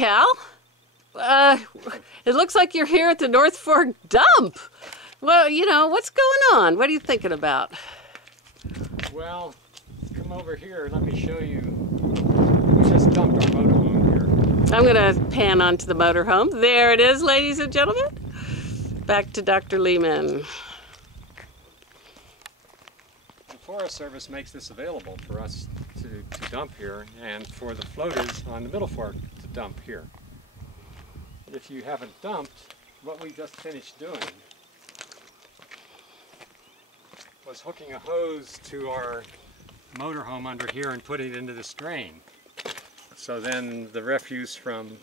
Cal. It looks like you're here at the North Fork dump. Well, you know, what's going on? What are you thinking about? Well, come over here. Let me show you. We just dumped our motorhome here. I'm going to pan onto the motorhome. There it is, ladies and gentlemen. Back to Dr. Lehman. The Forest Service makes this available for us to dump here, and for the floaters on the Middle Fork to dump here. If you haven't dumped, what we just finished doing was hooking a hose to our motorhome under here and putting it into this drain. So then the refuse from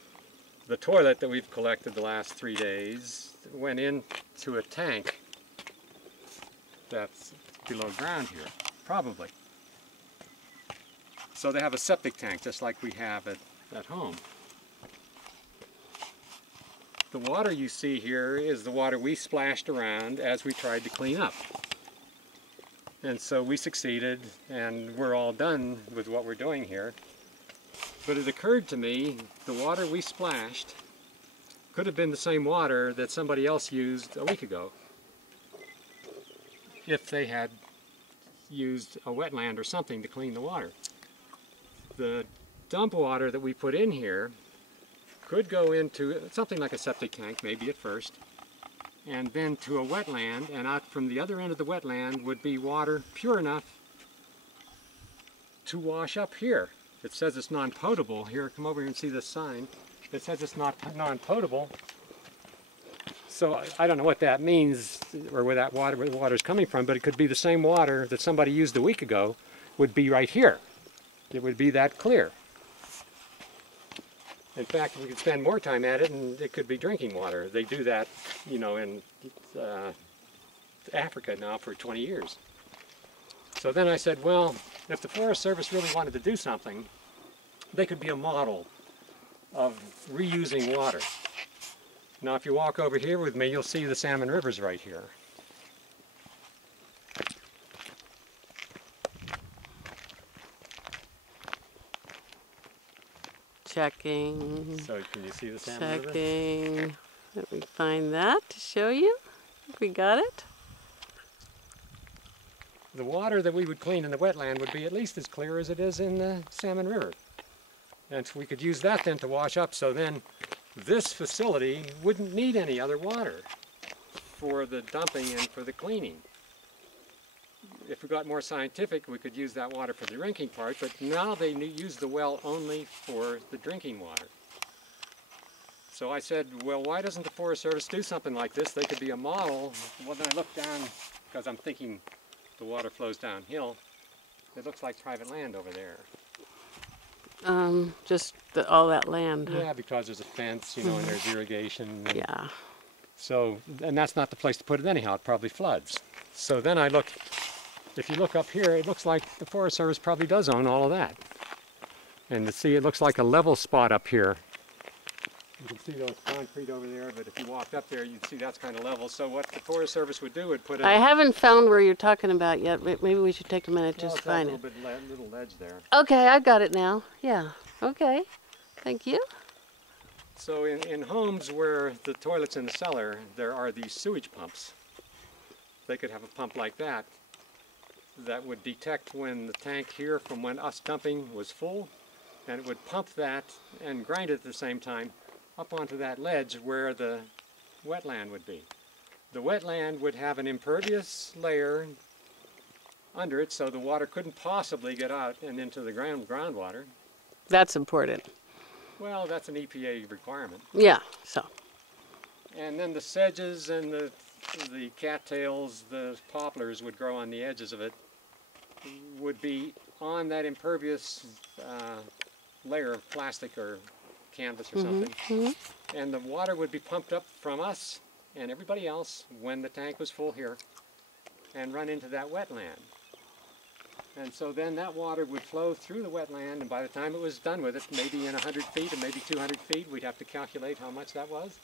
the toilet that we've collected the last 3 days went into a tank that's below ground here, probably. So they have a septic tank just like we have at home. The water you see here is the water we splashed around as we tried to clean up. And so we succeeded, and we're all done with what we're doing here. But it occurred to me, the water we splashed could have been the same water that somebody else used a week ago, if they had used a wetland or something to clean the water. The dump water that we put in here could go into something like a septic tank, maybe at first, and then to a wetland, and out from the other end of the wetland would be water pure enough to wash up here. It says it's non-potable. Here, come over here and see this sign. It says it's not non-potable. So I don't know what that means, or where the water's coming from, but it could be the same water that somebody used a week ago would be right here. It would be that clear. In fact, we could spend more time at it, and it could be drinking water. They do that, you know, in Africa now for 20 years. So then I said, well, if the Forest Service really wanted to do something, they could be a model of reusing water. Now, if you walk over here with me, you'll see the Salmon River's right here. Checking. So can you see the Salmon River? Checking. Let me find that to show you. I think we got it. The water that we would clean in the wetland would be at least as clear as it is in the Salmon River. And so we could use that then to wash up, so then this facility wouldn't need any other water for the dumping and for the cleaning. If we got more scientific, we could use that water for the drinking part, but now they use the well only for the drinking water. So I said, well, why doesn't the Forest Service do something like this? They could be a model. Well, then I looked down, because I'm thinking the water flows downhill. It looks like private land over there. Just all that land. Yeah, because there's a fence, you know, and there's irrigation. And yeah. So, and that's not the place to put it anyhow. It probably floods. So then I looked. If you look up here, it looks like the Forest Service probably does own all of that. And to see, it looks like a level spot up here. You can see those concrete over there, but if you walked up there, you'd see that's kind of level. So what the Forest Service would do would put I haven't found where you're talking about yet. Maybe we should take a minute just to find it. Little ledge there. Okay, I've got it now. Yeah. Okay. Thank you. So in homes where the toilet's in the cellar, there are these sewage pumps. They could have a pump like that would detect when the tank here from when us dumping was full, and it would pump that and grind it at the same time up onto that ledge where the wetland would be. The wetland would have an impervious layer under it, so the water couldn't possibly get out and into the groundwater. That's important. Well, that's an EPA requirement. Yeah, so. And then the sedges and the cattails, the poplars would grow on the edges of it, would be on that impervious layer of plastic or canvas or something. And the water would be pumped up from us and everybody else when the tank was full here and run into that wetland. And so then that water would flow through the wetland, and by the time it was done with it, maybe in 100 feet or maybe 200 feet, we'd have to calculate how much that was.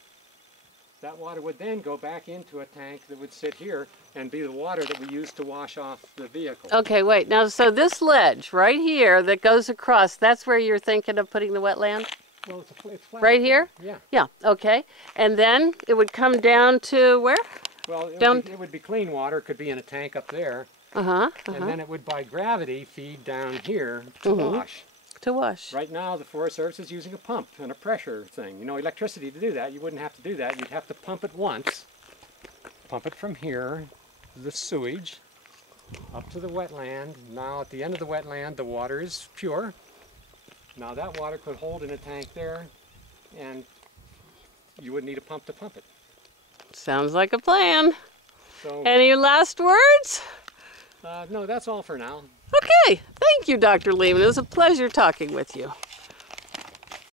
That water would then go back into a tank that would sit here and be the water that we use to wash off the vehicle. Okay, wait. Now, so this ledge right here that goes across, that's where you're thinking of putting the wetland? Well, it's flat. Right here? Yeah. Yeah, okay. And then it would come down to where? Well, Down- it would be clean water. It could be in a tank up there. Uh-huh, And then it would, by gravity, feed down here to wash. to wash. Right now, the Forest Service is using a pump and a pressure thing. You know, electricity to do that. You wouldn't have to do that. You'd have to pump it once. Pump it from here, the sewage, up to the wetland. Now, at the end of the wetland, the water is pure. Now, that water could hold in a tank there, and you wouldn't need a pump to pump it. Sounds like a plan. So, Any last words? no, that's all for now. Okay, thank you, Dr. Lehman. It was a pleasure talking with you.